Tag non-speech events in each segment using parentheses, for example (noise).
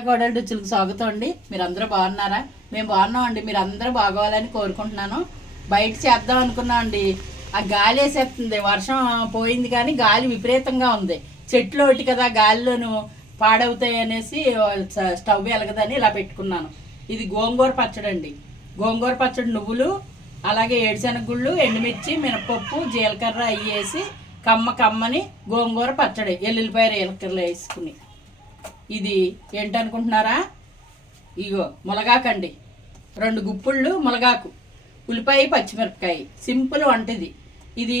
కోడలు రుచులకు స్వాగతం అండి. మీరు అందరూ బాగున్నారా? మేము బాగున్నాం అండి. మీరు అందరూ బాగోవాలని కోరుకుంటున్నాను. బయట చేద్దాం అనుకున్నాం అండి. ఆ గాలి వేసేస్తుంది. వర్షం పోయింది కానీ గాలి విపరీతంగా ఉంది. చెట్లు ఒకటి కదా గాలిలోను పాడవుతాయి అనేసి స్టవ్ వెలగదని ఇలా పెట్టుకున్నాను. ఇది గోంగూర పచ్చడి అండి. గోంగూర పచ్చడి నువ్వులు అలాగే ఏడుశనగ గుళ్ళు ఎండుమిర్చి మినపప్పు జీలకర్ర అవి వేసి కమ్మ కమ్మని గోంగూర పచ్చడి ఎల్లుల్లిపాయ జీలకర్రలు వేసుకుని. ఇది ఏంటనుకుంటున్నారా? ఇగో ములగాకండి. రెండు గుప్పుళ్ళు ములగాకు. ఉల్లిపాయ పచ్చిమిరపకాయ. సింపుల్ వంట ఇది ఇది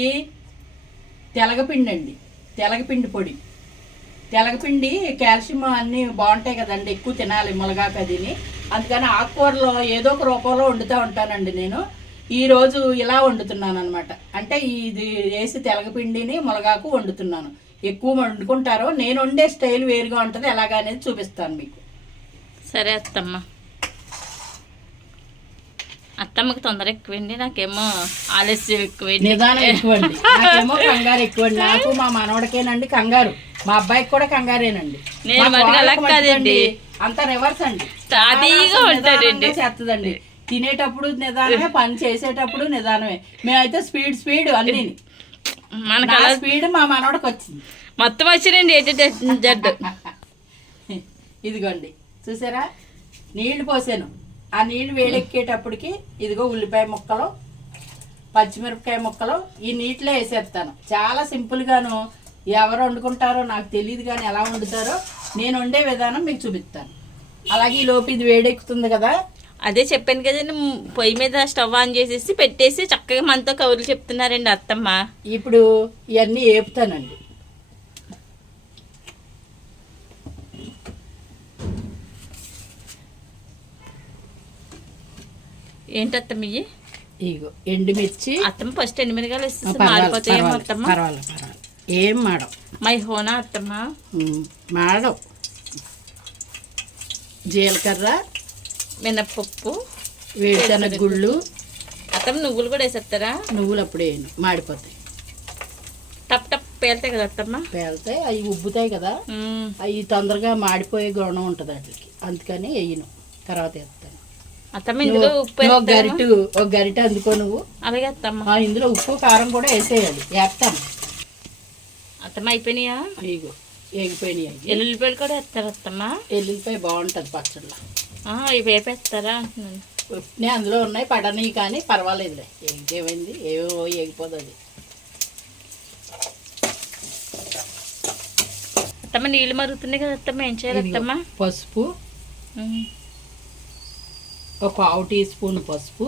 తెలగపిండి అండి తెలగపిండి పొడి. తెలగపిండి కాల్షియం అన్నీ బాగుంటాయి కదండి. ఎక్కువ తినాలి ములగాకు అదిని. అందుకని ఆకుకూరలో ఏదో ఒక రూపంలో వండుతూ ఉంటానండి నేను. ఈరోజు ఇలా వండుతున్నాను అనమాట అంటే ఇది వేసి తెలగపిండిని ములగాకు వండుతున్నాను. ఎక్కువ వండుకుంటారో నేను వండే స్టైల్ వేరుగా ఉంటుంది ఎలాగా అనేది చూపిస్తాను మీకు. సరే అత్తమ్మ. అత్తమ్మకి తొందర ఎక్కువండి నాకేమో ఆలస్యం ఎక్కువండి. నిదానం ఎక్కువండి. (laughs) నాకేమో కంగారు ఎక్కువండి. నాకు మా మనవడికేనండి కంగారు. మా అబ్బాయికి కూడా కంగారేనండి. నేను మటుకు అలా కోడలికి కాదండి. మటుకండి అంతా రివర్స్ అండి. ఉంటాడండి. నిదానంగా చేస్తుందండి. తినేటప్పుడు నిదానమే పని చేసేటప్పుడు నిదానమే. మేమైతే స్పీడ్ స్పీడ్ అన్ని మనకు అలా స్పీడ్ మా మనవడికి వచ్చింది. మొత్తం వచ్చినండి ఏంటి జడ్డు (laughs) ఇదిగోండి. చూసారా? నీళ్ళు పోసాను. ఆ నీళ్ళు వేడెక్కేటప్పటికి ఇదిగో ఉల్లిపాయ ముక్కలు పచ్చిమిరపకాయ ముక్కలు ఈ నీటిలో వేసేస్తాను. చాలా సింపుల్గాను ఎవరు వండుకుంటారో నాకు తెలియదు కానీ ఎలా వండుతారో నేను వండే విధానం మీకు చూపిస్తాను. అలాగే ఈ లోపు ఇది వేడెక్కుతుంది కదా. అదే చెప్పాను కదండి పొయ్యి మీద స్టవ్ ఆన్ చేసేసి పెట్టేసి చక్కగా మనతో కౌరులు చెప్తున్నారండి అత్తమ్మ. ఇప్పుడు ఇవన్నీ వేపుతానండి ఏంటి అత్తమ్మ ఇవి ఇగో ఎండుమిర్చి. అత్తమ్మ ఫస్ట్ మారిపోతాయేమో అత్తమ్మ? పర్వాలేదు పర్వాలేదు. ఏం మాడం మై హోనా అత్తమ్మ? మాడం జీలకర్ర మినప్పప్పు వేరుశనగ గుళ్ళు. అత్తమ్మ నువ్వులు కూడా వేసేస్తారా? నువ్వులు అప్పుడే వేయను మాడిపోతాయి. టప్ టప్ పేలుతాయి కదా అత్తమ్మ? పేలితే అవి ఉబ్బుతాయి కదా. అవి తొందరగా మాడిపోయే గుణం ఉంటుంది వాటికి. అందుకని వేయను తర్వాత వేస్తాను. అత్తమ్మ ఇందులో ఉప్పు ఒక? గరిట ఒక గరిట అందుకో నువ్వు. అలాగే అత్తమ్మ. ఇందులో ఉప్పు కారం కూడా వేసేయాలి. వేస్తాను. అత్తమ్మ అయిపోయినాయా? ఇగో వేగిపోయినాయి అవి. ఎల్లుల్లిపాయలు కూడా వేస్తారు అత్తమ్మ. ఎల్లుల్లిపాయ బాగుంటుంది పచ్చడిలో. ఇవి వేపేస్తారా ఉప్నే అందులో ఉన్నాయి పడని కానీ పర్వాలేదులే. ఏమైంది ఏవో ఏగిపోదు అది. అత్తమ్మ నీళ్ళు మరుగుతున్నాయి కదా అత్తమ్మ ఏం చేయాలి అత్తమ్మ? పసుపు. ఒక పావు టీ స్పూన్ పసుపు.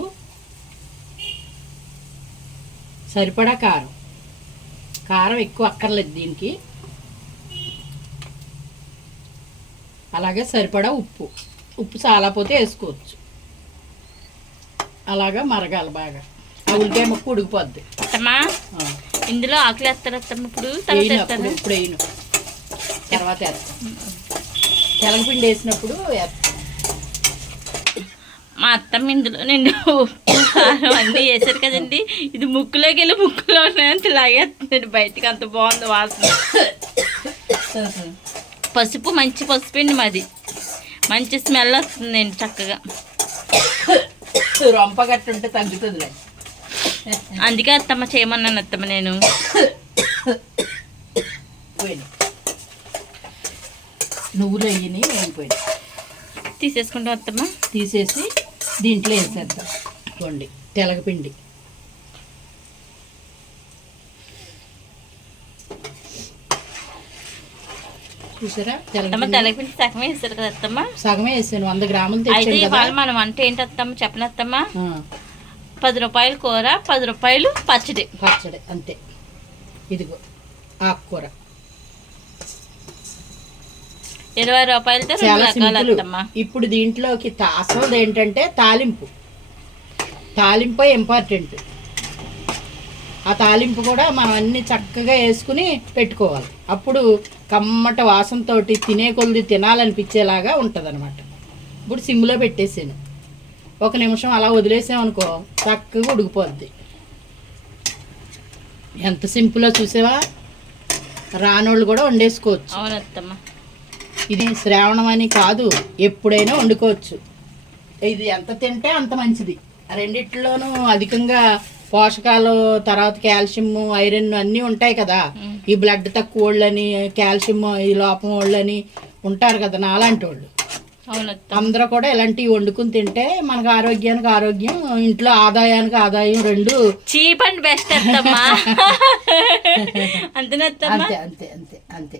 సరిపడా కారం. కారం ఎక్కువ అక్కర్లేదు దీనికి. అలాగే సరిపడా ఉప్పు. ఉప్పు చాలాపోతే వేసుకోవచ్చు. అలాగా మరగాలి బాగా. ఆ ఉల్లిపాయ ముక్క ఉడికిపోద్ది. అత్తమ్మ ఇందులో ఆకులు వేస్తారు అత్తమ్మ ఇప్పుడు ఇప్పుడు వేయను. తర్వాత వేస్తాను తెలగపిండి వేసినప్పుడు వేస్తాను మా అత్తమ్మ ఇందులో నేను ఉప్పు కారం అన్నీ వేసారు కదండి. ఇది ముక్కులోకి వెళ్ళి ముక్కులో ఉన్నాయంత లాగేస్తుంది బయటికి అంత బాగుంది వాసన. పసుపు మంచి పసుపు అండి మాది. మంచి స్మెల్ వస్తుందండి చక్కగా. రొంప గట్టు ఉంటే తగ్గుతుందిలే. అందుకే అత్తమ్మ చేయమన్నాను అత్తమ్మ నేను. నువ్వులు అయ్యి వేగిపోయినాయి తీసేసుకుంటాం అత్తమ్మ. తీసేసి దీంట్లో వేసేద్దాం. కొండి తెలగపిండి. చూసారా? తెలగపిండి. సగమే వేస్తారు కదా అత్తమ్మ? సగమే వేసాను. వంద గ్రాములు అయితే ఇవాళ మనం వంట ఏంటి అత్తమ్మ చెప్పను అత్తమ్మ? ఆ, పది రూపాయలు కూర పది రూపాయలు పచ్చడి. పచ్చడి అంతే. ఇదిగో ఆకుకూర. ఇరవై రూపాయలతో చాలా సింపుల్. ఇప్పుడు దీంట్లోకి అసలు ఏంటంటే తాలింపు. తాలింపు ఇంపార్టెంట్ ఆ తాలింపు కూడా మనం అన్ని చక్కగా వేసుకుని పెట్టుకోవాలి. అప్పుడు కమ్మట వాసనతో తినే కొద్ది తినాలనిపించేలాగా ఉంటుంది అనమాట ఇప్పుడు సిమ్లో పెట్టేసాను. ఒక నిమిషం అలా వదిలేసామనుకో చక్కగా ఉడికిపోద్ది. ఎంత సింపుల్లో చూసావా? రానోళ్ళు కూడా వండేసుకోవచ్చు. ఇది శ్రావణం అని కాదు ఎప్పుడైనా వండుకోవచ్చు. ఇది ఎంత తింటే అంత మంచిది. రెండిట్లోనూ అధికంగా పోషకాలు తర్వాత కాల్షియం ఐరన్ అన్నీ ఉంటాయి కదా. ఈ బ్లడ్ తక్కువ వాళ్ళని కాల్షియం ఈ లోపం వాళ్ళని ఉంటారు కదా నాలాంటి వాళ్ళు అందరూ కూడా ఇలాంటివి వండుకుని తింటే మనకు ఆరోగ్యానికి ఆరోగ్యం ఇంట్లో ఆదాయానికి ఆదాయం రెండు. చీప్ అండ్ బెస్ట్ అంతేనత్తమ్మా? అంతే అంతే అంతే అంతే.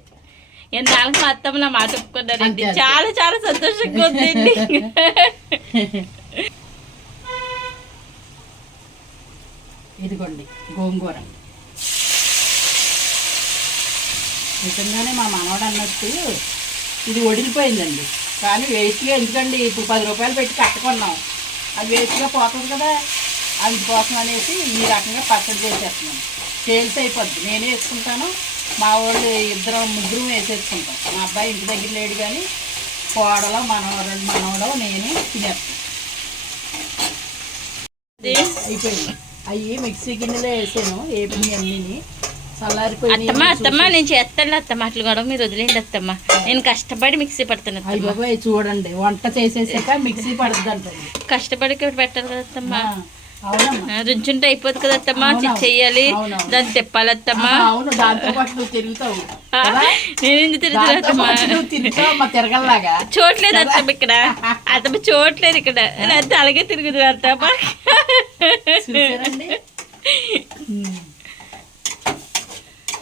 ఎన్నాళ్ళకి మా అత్తమ్మ నా మాట ఒప్పుకున్నారండి. చాలా చాలా సంతోషంగా ఉందండి. (laughs) ఇదిగోండి గోంగూర. నిజంగానే మా మనవడు అన్నట్టు ఇది వడిలిపోయిందండి. కానీ వేస్ట్గా ఎందుకండి? ఇప్పుడు పది రూపాయలు పెట్టి కట్టుకున్నాం. అది వేస్ట్గా పోతుంది కదా అందుకోసం అనేసి ఈ రకంగా పచ్చడి చేసేస్తున్నాను సేల్స్ అయిపోద్ది. నేనే వేసుకుంటాను మా వాళ్ళు ఇద్దరు ముగ్గురు వేసేసుకుంటాం. మా అబ్బాయి ఇంటి దగ్గర లేడు కానీ కోడలో మనవడు మనవడో నేను తినేస్తాను అయిపోయింది. అవి మిక్సీ గిన్నెలో వేసాను ఏపీ అన్నీని. చల్లారిపోయి అత్తమ్మ అత్తమ్మ నేను చేస్తాను అత్తమ్మ అట్లు కూడా మీరు వదిలేండి అత్తమ్మ. నేను కష్టపడి మిక్సీ పడతాను అయ్యి బాబాయ్ చూడండి వంట చేసేసాక మిక్సీ పడుతుంది కష్టపడి పెట్టాలి కదా అత్తమ్మ. రుంచుంటే అయిపోతుంది కదా అత్తమ్మ అవునవును. చెయ్యాలి. దాన్ని తిప్పాలి అత్తమ్మ. అవును దాంతో పాటు నువ్వు తిరుగుతావు. తిరుగుతావు చూడలేదు అత్తమ్మ ఇక్కడ. అత్తమ్మ చూడలేదు ఇక్కడ. లేకపోతే అలాగే తిరుగుతుంది అత్తమ్మ.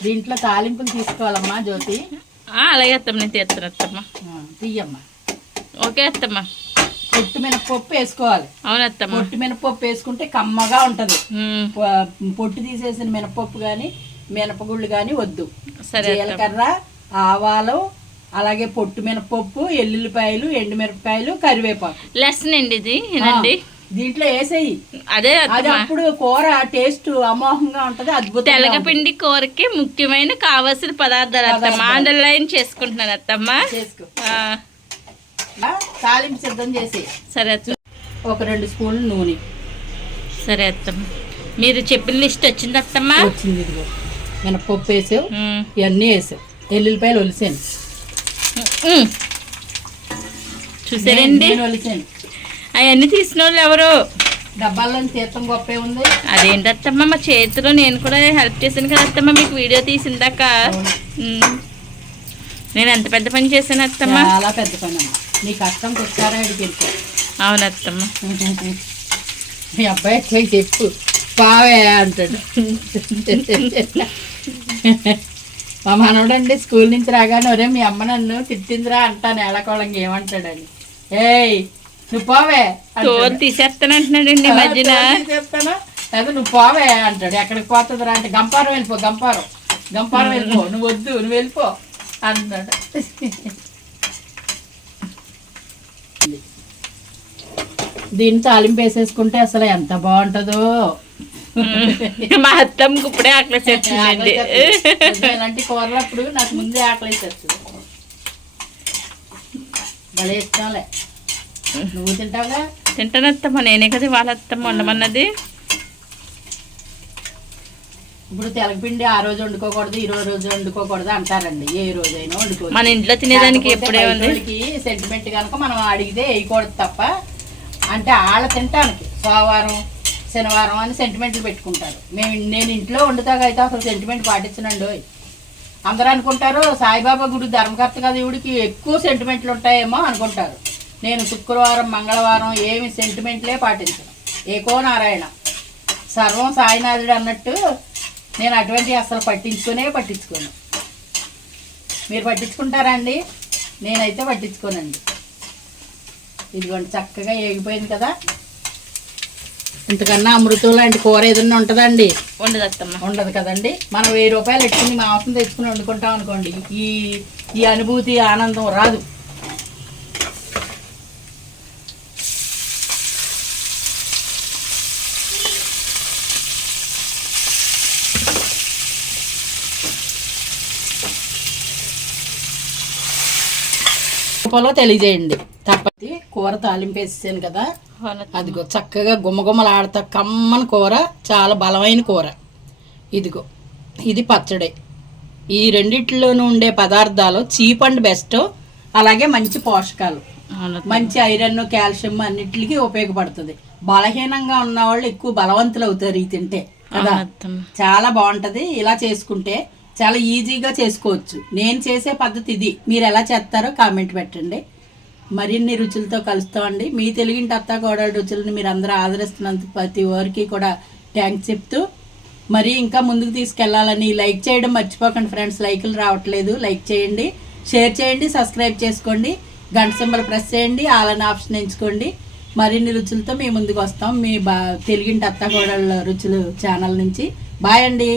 దీంట్లో తాలింపులు తీసుకోవాలమ్మా జ్యోతి. ఆ, అలాగే అత్తమ్మ నేను తీస్తాను అత్తమ్మ. తీయమ్మా. ఓకే అత్తమ్మ. పొట్టు మినపప్పు వేసుకోవాలి. అవును అత్తమ్మ పొట్టు మినపప్పు వేసుకుంటే కమ్మగా ఉంటది. పొట్టు తీసేసిన మినపప్పు కానీ మినపగుళ్ళు కానీ వద్దు. జీలకర్ర ఆవాలు అలాగే పొట్టు మినపప్పు ఎల్లుల్లిపాయలు ఎండుమిరపకాయలు కరివేపాకు. లెసన్ అండి ఇది ఏనండి దీంట్లో వేసేయి. అదే అది అప్పుడు కూర టేస్ట్ అమోఘంగా ఉంటది అద్భుతంగా ఉంటది. తెలగపిండి కూరకి ముఖ్యమైన కావాల్సిన పదార్థాలు అత్తమ్మ. అండర్లైన్ చేసుకుంటున్నాను అత్తమ్మ? చేసుకో. తాలింపు సిద్ధం చేసి. సరే ఒక రెండు స్పూన్లు నూనె. సరే అత్తమ్మ మీరు చెప్పిన లిస్ట్ వచ్చింది అత్తమ్మ? వచ్చింది ఇదిగో. మినపప్పు వేసావు. ఇవన్నీ వేసావు. ఎల్లుల్లిపాయలు ఒలిసాను. చూసారండి? ఒలిసాను. అవన్నీ తీసిన వాళ్ళు ఎవరు? డబ్బాల్లో తీర్థం గొప్పే ఉంది. అదేంటి అత్తమ్మ? మా చేతిలో నేను కూడా హెల్ప్ చేశాను కదా అత్తమ్మ మీకు వీడియో తీసిందాక. నేను ఎంత పెద్ద పని చేశాను అత్తమ్మ? చాలా పెద్ద పని అమ్మ. నీ కష్టం కొట్టారా అడిగి అవును అత్తమ్మ. మీ అబ్బాయి ఎట్లా చెప్పు. బావే అంటాడు. మా మనవడండి స్కూల్ నుంచి రాగానే ఒరే మీ అమ్మ నన్ను తిట్టిందిరా అంటాను ఏళ్ళకోళంగా ఏమంటాడని. ఏయ్ నువ్వు పోవే. తోలు తీసేస్తాను అంటున్నాడండి మధ్యన. తీసేస్తాను. లేదా నువ్వు పోవే అంటాడు. ఎక్కడికి పోతుందిరా అంటే గంపారం వెళ్ళిపో గంపారం. గంపారం వెళ్ళిపో. నువ్వు వద్దు నువ్వు వెళ్ళిపో అంటాడు దీన్ని తాలింపు వేసేసుకుంటే అసలు ఎంత బాగుంటుందో. మా అత్తమ్మకి ఇప్పుడే ఆకలి వచ్చిందండి ఇలాంటి కూరలు అప్పుడు నాకు ముందే ఆకలి వేసేస్తుంది భలే ఇష్టంలే. నువ్వు తింటావుగా? తింటాను అత్తమ్మ నేనే కదా వాళ్ళ అత్తమ్మ ఉండమన్నది ఇప్పుడు తెలగపిండి ఆ రోజు వండుకోకూడదు ఈ రోజు రోజు వండుకోకూడదు అంటారండి. ఏ రోజైనా వండుకోవచ్చు. మన ఇంట్లో తినేదానికి ఎప్పుడే ఉంది? సెంటిమెంట్ కనుక మనం అడిగితే వేయకూడదు తప్ప అంటే వాళ్ళ తినటానికి సోమవారం శనివారం అని సెంటిమెంట్లు పెట్టుకుంటారు. మేము నేను ఇంట్లో వండుతాగా అయితే అసలు సెంటిమెంట్ పాటించనండి అందరూ అనుకుంటారు సాయిబాబా గుడి ధర్మకర్త కదా ఇవిడికి ఎక్కువ సెంటిమెంట్లు ఉంటాయేమో అనుకుంటారు. నేను శుక్రవారం మంగళవారం ఏమి సెంటిమెంట్లే పాటించను. ఏకో నారాయణ. సర్వం సాయినాథుడు అన్నట్టు నేను అటువంటి అసలు పట్టించుకునే పట్టించుకోను. మీరు పట్టించుకుంటారా అండి? నేనైతే పట్టించుకోనండి. ఇదిగోండి చక్కగా ఏగిపోయింది కదా. ఇంతకన్నా అమృతం లాంటి కూర ఏదన్నా ఉంటుందండి? ఉండదు అత్తమ్మ. ఉండదు కదండి. మనం వెయ్యి రూపాయలు ఎట్టుకుని మాంసం తెచ్చుకుని వండుకుంటాం అనుకోండి ఈ ఈ అనుభూతి ఆనందం రాదు. తెలియజేయండి. తప్పటి కూర తాలింపు వేసేసాను కదా. అదిగో చక్కగా గుమ్మగుమ్మలాడతా కమ్మని కూర చాలా బలమైన కూర. ఇదిగో ఇది పచ్చడి. ఈ రెండిట్లోనూ ఉండే పదార్థాలు చీప్ అండ్ బెస్ట్ అలాగే మంచి పోషకాలు. మంచి ఐరన్ కాల్షియం అన్నిటికీ ఉపయోగపడుతుంది. బలహీనంగా ఉన్న వాళ్ళు ఎక్కువ బలవంతులు అవుతారు ఇది తింటే కదా. చాలా బాగుంటది. ఇలా చేసుకుంటే చాలా ఈజీగా చేసుకోవచ్చు. నేను చేసే పద్ధతి ఇది. మీరు ఎలా చేస్తారో కామెంట్ పెట్టండి. మరిన్ని రుచులతో కలుస్తామండి. మీ తెలుగింటి అత్త కోడల రుచులను మీరు అందరూ ఆదరిస్తున్నందుకు ప్రతి ఒక్కరికి కూడా థ్యాంక్స్ చెప్తూ మరి ఇంకా ముందుకు తీసుకెళ్ళాలని లైక్ చేయడం మర్చిపోకండి ఫ్రెండ్స్. లైకులు రావట్లేదు. లైక్ చేయండి. షేర్ చేయండి. సబ్స్క్రైబ్ చేసుకోండి. గంట సింబల్ ప్రెస్ చేయండి. ఆలని ఆప్షన్ ఎంచుకోండి. మరిన్ని రుచులతో మీ ముందుకు వస్తాం. మీ బా తెలుగింటి అత్త కోడళ్ళ రుచులు ఛానల్ నుంచి. బాయ్ అండి.